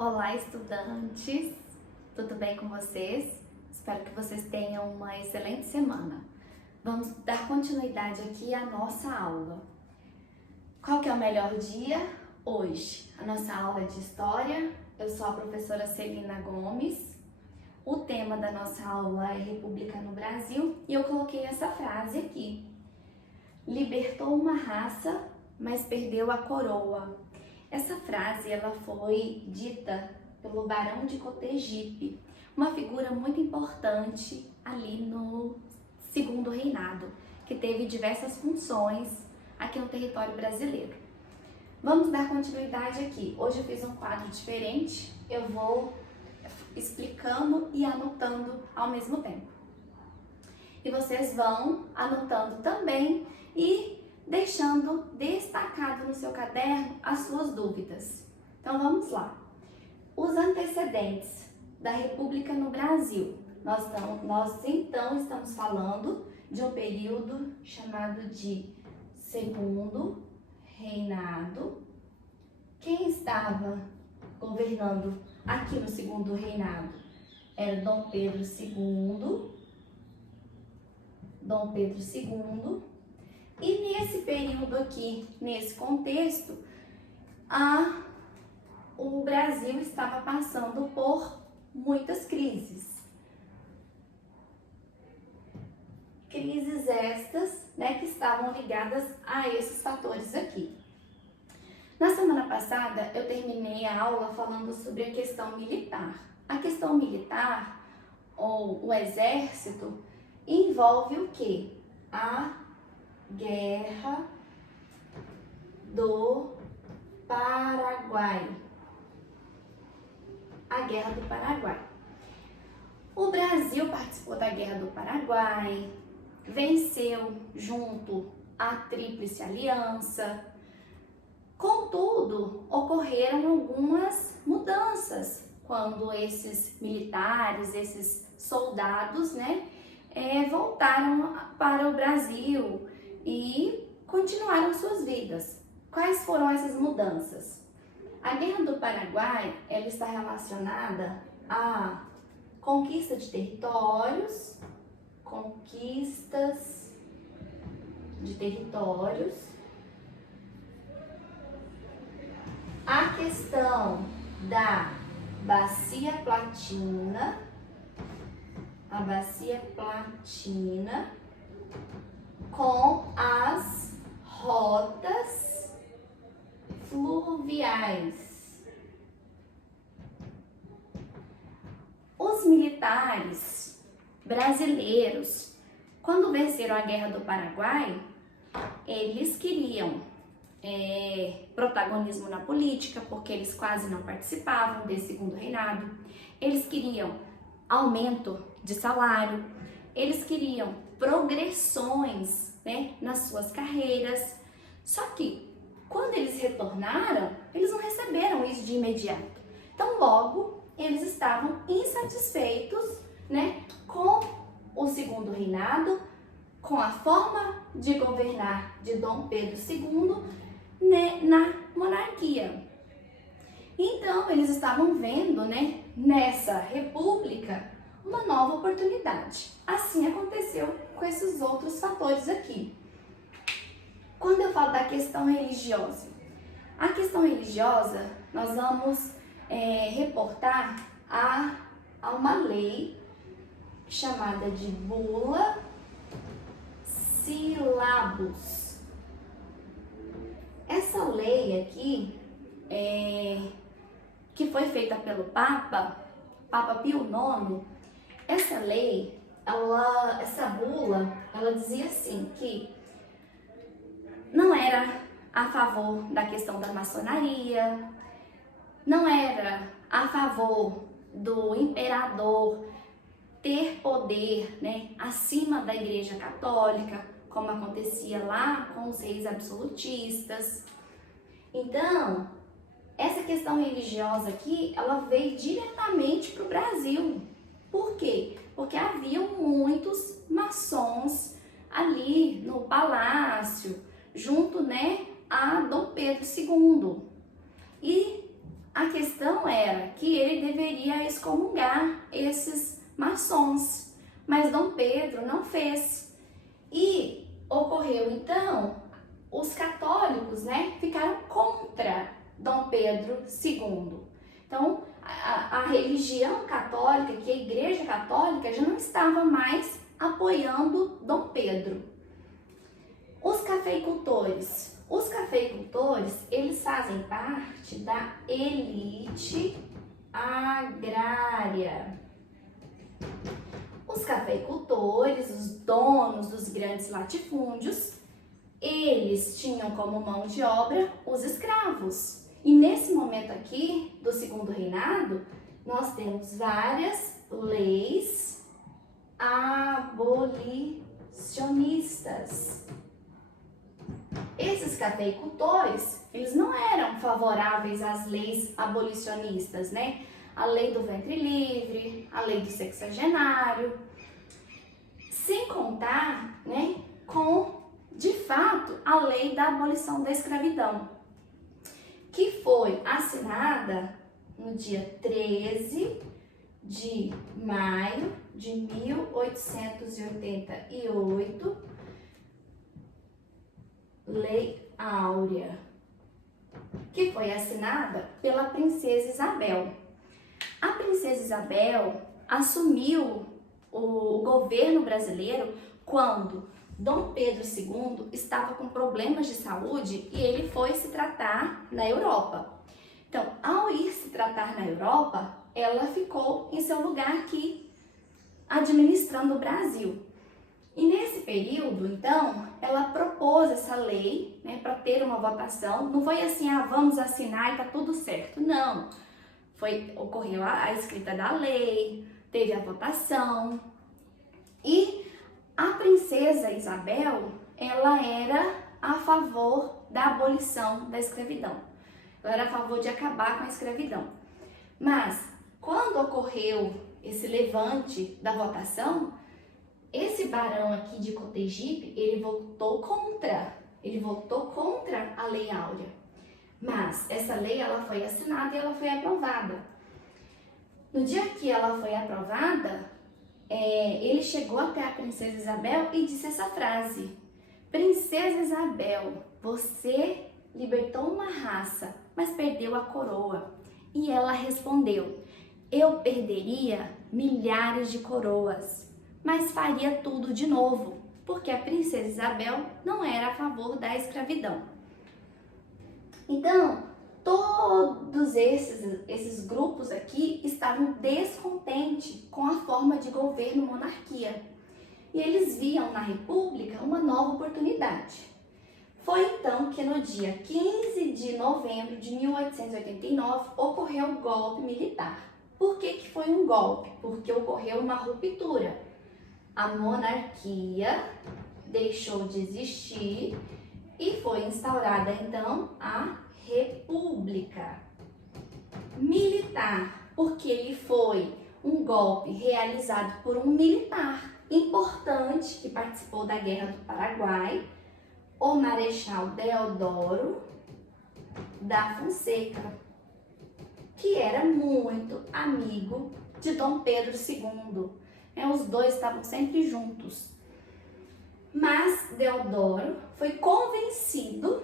Olá, estudantes! Tudo bem com vocês? Espero que vocês tenham uma excelente semana. Vamos dar continuidade aqui à nossa aula. Qual que é o melhor dia? Hoje. A nossa aula é de História. Eu sou a professora Celina Gomes. O tema da nossa aula é República no Brasil e eu coloquei essa frase aqui. Libertou uma raça, mas perdeu a coroa. Essa frase ela foi dita pelo Barão de Cotegipe, uma figura muito importante ali no Segundo Reinado, que teve diversas funções aqui no território brasileiro. Vamos dar continuidade aqui. Hoje eu fiz um quadro diferente, eu vou explicando e anotando ao mesmo tempo. E vocês vão anotando também e deixando destacado no seu caderno as suas dúvidas. Então vamos lá. Os antecedentes da República no Brasil. Nós então estamos falando de um período chamado de Segundo Reinado. Quem estava governando aqui no Segundo Reinado era Dom Pedro II. Dom Pedro II. E nesse período aqui, nesse contexto, o Brasil estava passando por muitas crises. Crises estas, que estavam ligadas a esses fatores aqui. Na semana passada, eu terminei a aula falando sobre a questão militar. A questão militar, ou o exército, envolve o quê? A Guerra do Paraguai. A Guerra do Paraguai. O Brasil participou da Guerra do Paraguai, venceu junto à Tríplice Aliança. Contudo, ocorreram algumas mudanças quando esses militares, esses soldados, voltaram para o Brasil e continuaram suas vidas. Quais foram essas mudanças? A Guerra do Paraguai, ela está relacionada à conquista de territórios, a questão da Bacia Platina, com as rotas fluviais. Os militares brasileiros, quando venceram a Guerra do Paraguai, eles queriam protagonismo na política, porque eles quase não participavam desse Segundo Reinado. Eles queriam aumento de salário, eles queriam progressões, nas suas carreiras. Só que, quando eles retornaram, eles não receberam isso de imediato. Então, logo, eles estavam insatisfeitos, com o Segundo Reinado, com a forma de governar de Dom Pedro II, na monarquia. Então, eles estavam vendo, nessa república, uma nova oportunidade. Assim aconteceu com esses outros fatores aqui. Quando eu falo da questão religiosa, a questão religiosa, nós vamos reportar a uma lei chamada de Bula Syllabus. Essa lei aqui, que foi feita pelo Papa Pio IX, essa lei, essa bula, ela dizia assim, que não era a favor da questão da maçonaria, não era a favor do imperador ter poder, acima da Igreja Católica, como acontecia lá com os reis absolutistas. Então, essa questão religiosa aqui, ela veio diretamente para o Brasil. Por quê? Porque haviam muitos maçons ali no palácio, junto, a Dom Pedro II. E a questão era que ele deveria excomungar esses maçons, mas Dom Pedro não fez. E ocorreu então, os católicos, né, ficaram contra Dom Pedro II. Então, a religião católica, que a Igreja Católica, já não estava mais apoiando Dom Pedro. Os cafeicultores. Os cafeicultores, eles fazem parte da elite agrária. Os cafeicultores, os donos dos grandes latifúndios, eles tinham como mão de obra os escravos. E nesse momento aqui do Segundo Reinado, nós temos várias leis abolicionistas. Esses cafeicultores, eles não eram favoráveis às leis abolicionistas, né? A lei do ventre livre, a lei do sexagenário, sem contar, né, com, de fato, a lei da abolição da escravidão, que foi assinada no dia 13 de maio de 1888, Lei Áurea, que foi assinada pela princesa Isabel. A princesa Isabel assumiu o governo brasileiro quando Dom Pedro II estava com problemas de saúde e ele foi se tratar na Europa. Então, ao ir se tratar na Europa, ela ficou em seu lugar aqui, administrando o Brasil. E nesse período, então, ela propôs essa lei, né, para ter uma votação. Não foi assim, vamos assinar e tá tudo certo. Não. Ocorreu a escrita da lei, teve a votação. E a princesa Isabel, ela era a favor da abolição da escravidão. Ela era a favor de acabar com a escravidão. Mas, quando ocorreu esse levante da votação, esse barão aqui de Cotegipe, ele votou contra a Lei Áurea. Mas essa lei, ela foi assinada e ela foi aprovada. No dia que ela foi aprovada, ele chegou até a princesa Isabel e disse essa frase: Princesa Isabel, você libertou uma raça, mas perdeu a coroa. E ela respondeu: eu perderia milhares de coroas, mas faria tudo de novo, porque a princesa Isabel não era a favor da escravidão. Então, todos esses grupos aqui estavam descontentes com a forma de governo monarquia. E eles viam na República uma nova oportunidade. Foi então que no dia 15 de novembro de 1889 ocorreu o golpe militar. Por que foi um golpe? Porque ocorreu uma ruptura. A monarquia deixou de existir e foi instaurada então a República Militar, porque ele foi um golpe realizado por um militar importante que participou da Guerra do Paraguai, o Marechal Deodoro da Fonseca, que era muito amigo de Dom Pedro II. Os dois estavam sempre juntos. Mas Deodoro foi convencido,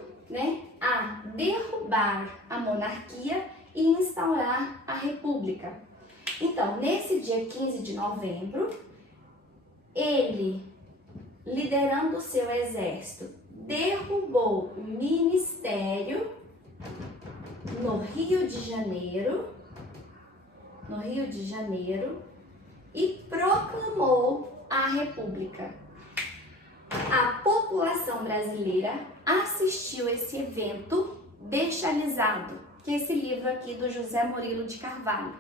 a derrubar a monarquia e instaurar a república. Então, nesse dia 15 de novembro, ele, liderando o seu exército, derrubou o ministério no Rio de Janeiro, e proclamou a república. A população brasileira assistiu esse evento bestializado, que é esse livro aqui do José Murilo de Carvalho,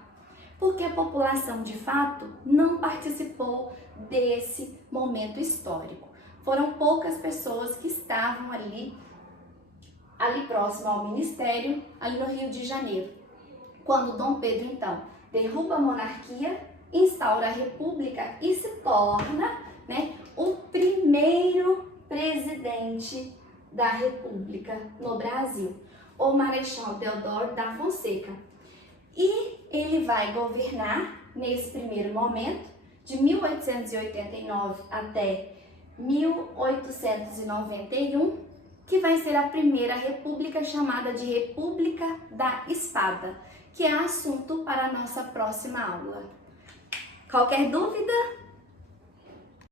porque a população, de fato, não participou desse momento histórico. Foram poucas pessoas que estavam ali próximo ao ministério, ali no Rio de Janeiro, quando Dom Pedro, então, derruba a monarquia, instaura a república e se torna, o primeiro presidente da república no Brasil, o Marechal Deodoro da Fonseca. E ele vai governar, nesse primeiro momento, de 1889 até 1891, que vai ser a primeira república chamada de República da Espada, que é assunto para a nossa próxima aula. Qualquer dúvida?